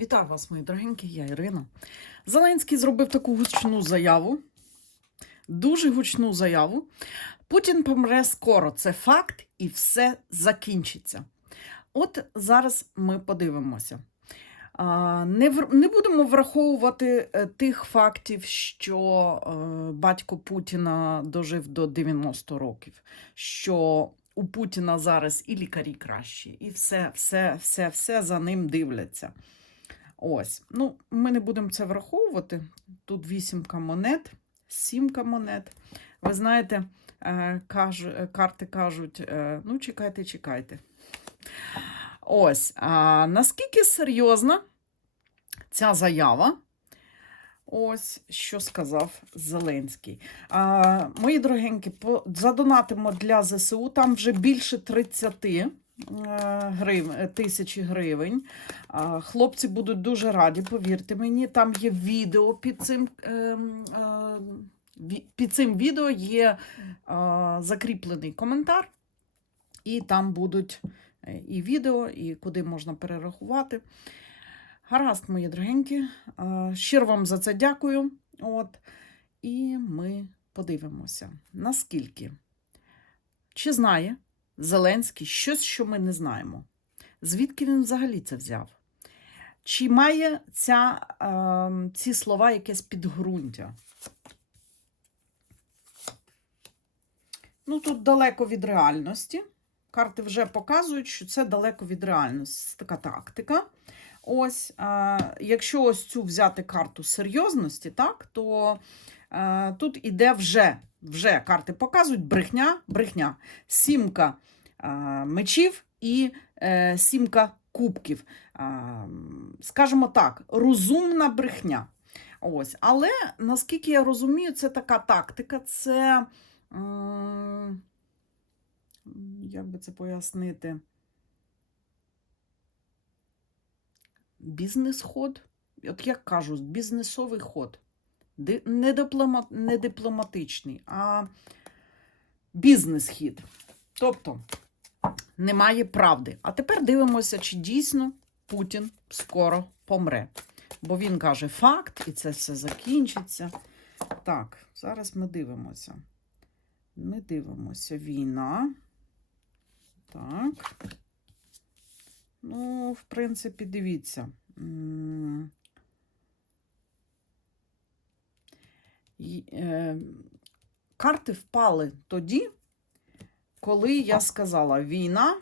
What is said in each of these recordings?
Вітаю вас, мої дорогенькі, я Ірина. Зеленський зробив таку гучну заяву, дуже гучну заяву. Путін помре скоро, це факт, і все закінчиться. От зараз ми подивимося. Не, не будемо враховувати е, тих фактів, що е, батько Путіна дожив до 90 років, що у Путіна зараз і лікарі кращі, і все, все, все, все за ним дивляться. Ось. Ну, ми не будемо це враховувати. Тут вісімка монет, сімка монет. Ви знаєте, е, каж, е, карти кажуть: е, ну, чекайте, чекайте. Ось. А наскільки серйозна ця заява? Ось що сказав Зеленський. А, мої дорогенькі, задонатимо для ЗСУ. Там вже більше 30 е, грив, е, гривень. Хлопці будуть дуже раді, повірте мені. Там є відео під цим. ем, е, Під цим відео є е, закріплений коментар, і там будуть і відео, і куди можна перерахувати. Гаразд, мої дорогенькі. Щиро вам за це дякую. От. І ми подивимося, наскільки чи знає Зеленський щось, що ми не знаємо. Звідки він взагалі це взяв? Чи має ця, е, ці слова якесь підґрунтя? Ну, тут далеко від реальності. Карти вже показують, що це далеко від реальності. Це така тактика. Ось, е, якщо ось цю взяти карту серйозності, так, то тут іде вже, вже карти показують брехня, брехня. Сімка е, мечів і е, сімка кубків. Е, скажімо так, розумна брехня. Ось. Але наскільки я розумію, це така тактика, це. Як би це пояснити? Бізнес-ход. От як кажуть, бізнесовий ход. Не дипломатичний, а бізнес-хід. Тобто немає правди. А тепер дивимося, чи дійсно Путін скоро помре. Бо він каже факт, і це все закінчиться. Так, зараз ми дивимося. Ми дивимося війна. Так. Ну, в принципі, дивіться. Карти впали тоді, коли я сказала війна,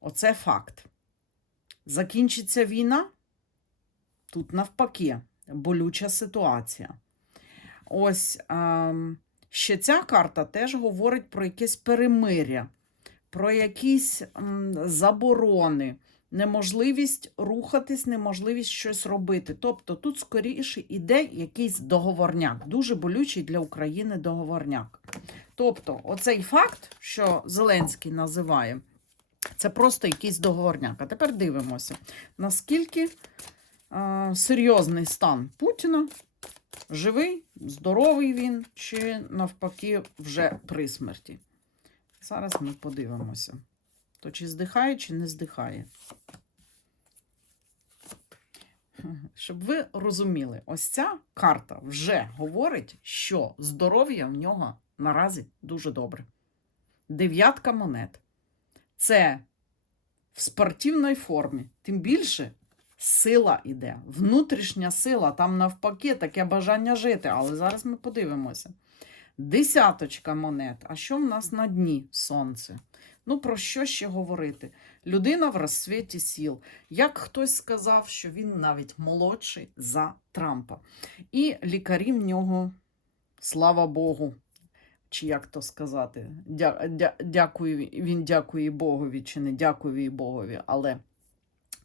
оце факт. Закінчиться війна, тут навпаки, болюча ситуація. Ось ем, ще ця карта теж говорить про якесь перемиря, про якісь заборони, неможливість рухатись, неможливість щось робити. Тобто тут скоріше іде якийсь договорняк, дуже болючий для України договорняк. Тобто, оцей факт, що Зеленський називає, це просто якийсь договорняк. А тепер дивимося, наскільки е, серйозний стан Путіна. Живий, здоровий він, чи навпаки вже при смерті. Зараз ми подивимося. То чи здихає, чи не здихає. Щоб ви розуміли, ось ця карта вже говорить, що здоров'я в нього наразі дуже добре. Дев'ятка монет. Це в спортивній формі. Тим більше сила іде, внутрішня сила, там навпаки таке бажання жити. Але зараз ми подивимося. Десяточка монет. А що в нас на дні сонце? Ну, про що ще говорити? Людина в розсвіті сіл. Як хтось сказав, що він навіть молодший за Трампа. І лікарі в нього, слава Богу, чи як то сказати, дя, дя, дякую, він дякує Богові, чи не дякує Богові, але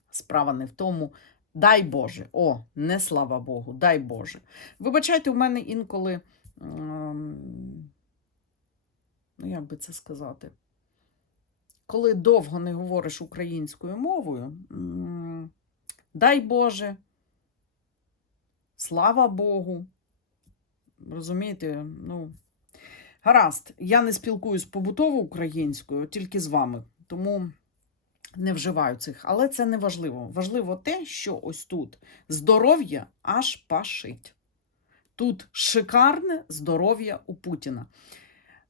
справа не в тому. Дай Боже, о, не слава Богу, дай Боже. Вибачайте, у мене інколи, ем, ну як би це сказати, коли довго не говориш українською мовою, дай Боже, слава Богу. Розумієте, ну, гаразд, я не спілкуюсь побутово українською, тільки з вами. Тому не вживаю цих, але це не важливо. Важливо те, що ось тут здоров'я аж пашить. Тут шикарне здоров'я у Путіна.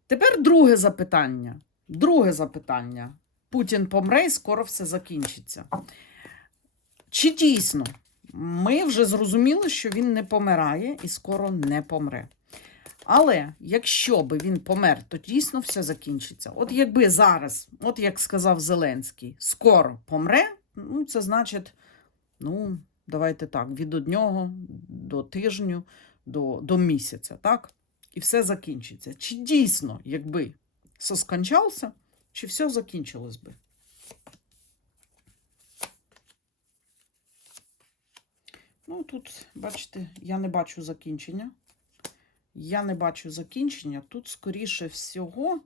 Тепер друге запитання. Друге запитання. Путін помре і скоро все закінчиться. Чи дійсно ми вже зрозуміли, що він не помирає і скоро не помре? Але якщо би він помер, то дійсно все закінчиться. От якби зараз, от як сказав Зеленський, скоро помре, ну це значить, ну, давайте так, від одного до тижню, до, до місяця, так? І все закінчиться. Чи дійсно, якби все скончався, чи все закінчилось би? Ну, тут, бачите, я не бачу закінчення. Я не бачу закінчення. Тут, скоріше всього,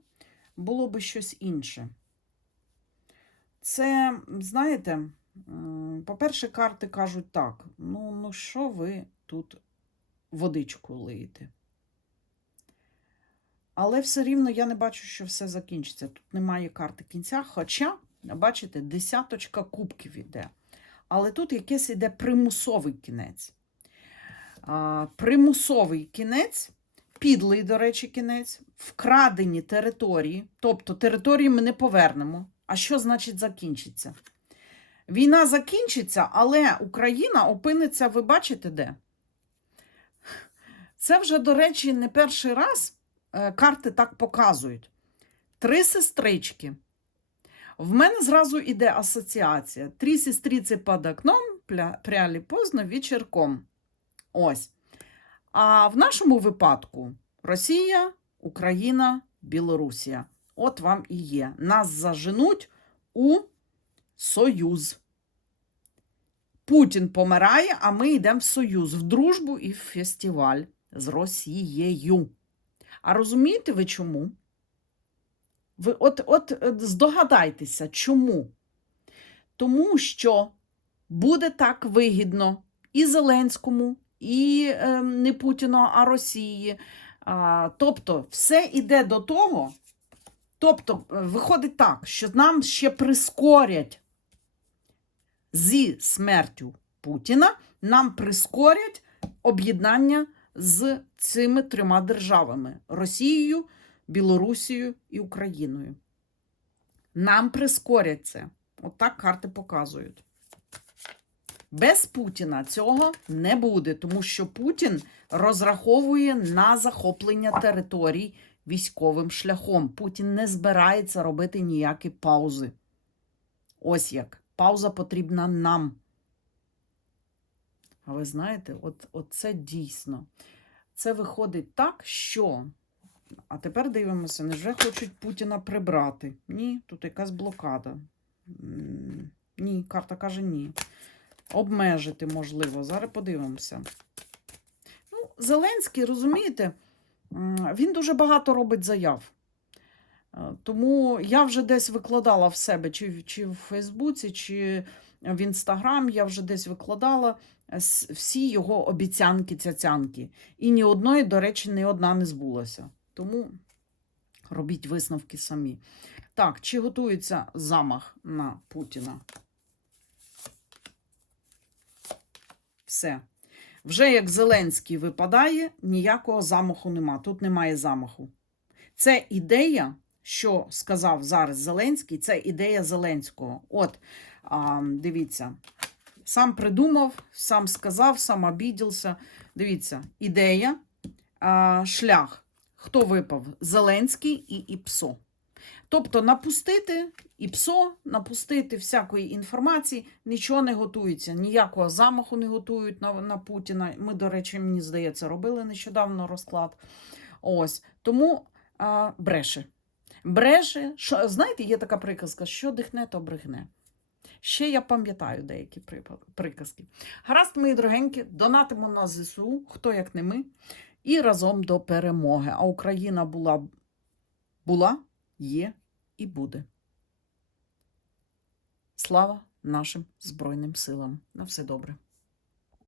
було би щось інше. Це, знаєте, по-перше, карти кажуть так: ну, ну що ви тут водичку лиєте? Але все рівно я не бачу, що все закінчиться. Тут немає карти кінця. Хоча, бачите, десяточка кубків іде. Але тут якийсь іде примусовий кінець. А, примусовий кінець, підлий, до речі, кінець, вкрадені території. Тобто території ми не повернемо. А що значить закінчиться? Війна закінчиться, але Україна опиниться, ви бачите де? Це вже, до речі, не перший раз карти так показують. Три сестрички. В мене зразу йде асоціація. Три сестриці під окном, прялі поздно вечірком. Ось. А в нашому випадку Росія, Україна, Білорусія. От вам і є. Нас заженуть у Союз. Путін помирає, а ми йдемо в Союз, в дружбу і в фестиваль з Росією. А розумієте ви чому? Ви от, от здогадайтеся, чому? Тому що буде так вигідно і Зеленському, і е, не Путіну, а Росії. А, тобто, все йде до того. Тобто, е, виходить так, що нам ще прискорять зі смертю Путіна, нам прискорять об'єднання з цими трьома державами Росією, Білорусією і Україною. Нам прискорять це. Отак карти показують. Без Путіна цього не буде, тому що Путін розраховує на захоплення територій військовим шляхом. Путін не збирається робити ніякі паузи. Ось як. Пауза потрібна нам. А ви знаєте, от, от це дійсно. Це виходить так, що. А тепер дивимося, невже хочуть Путіна прибрати? Ні, тут якась блокада. Ні, карта каже ні. Обмежити можливо. Зараз подивимося. Ну, Зеленський, розумієте, він дуже багато робить заяв. Е, Тому я вже десь викладала в себе, чи, чи в Фейсбуці, чи в Інстаграм, я вже десь викладала е, всі його обіцянки, цяцянки. І ні одної, до речі, ні одна не збулася. Тому робіть висновки самі. Так, чи готується замах на Путіна? Все. Вже як Зеленський випадає, ніякого замаху нема. Тут немає замаху. Це ідея, що сказав зараз Зеленський, це ідея Зеленського. От, а, дивіться, сам придумав, сам сказав, сам обідівся. Дивіться, ідея, а, шлях. Хто випав? Зеленський і ІПСО. Тобто напустити ІПСО, напустити всякої інформації, нічого не готується, ніякого замаху не готують на, на Путіна. Ми, до речі, мені здається, робили нещодавно розклад. Ось тому а, бреше. Бреше, що, знаєте, є така приказка, що дихне, то брехне. Ще я пам'ятаю деякі приказки. Гаразд, мої дорогенькі, донатимо на ЗСУ, хто як не ми, і разом до перемоги. А Україна була, була, є і буде. Слава нашим Збройним силам. На все добре.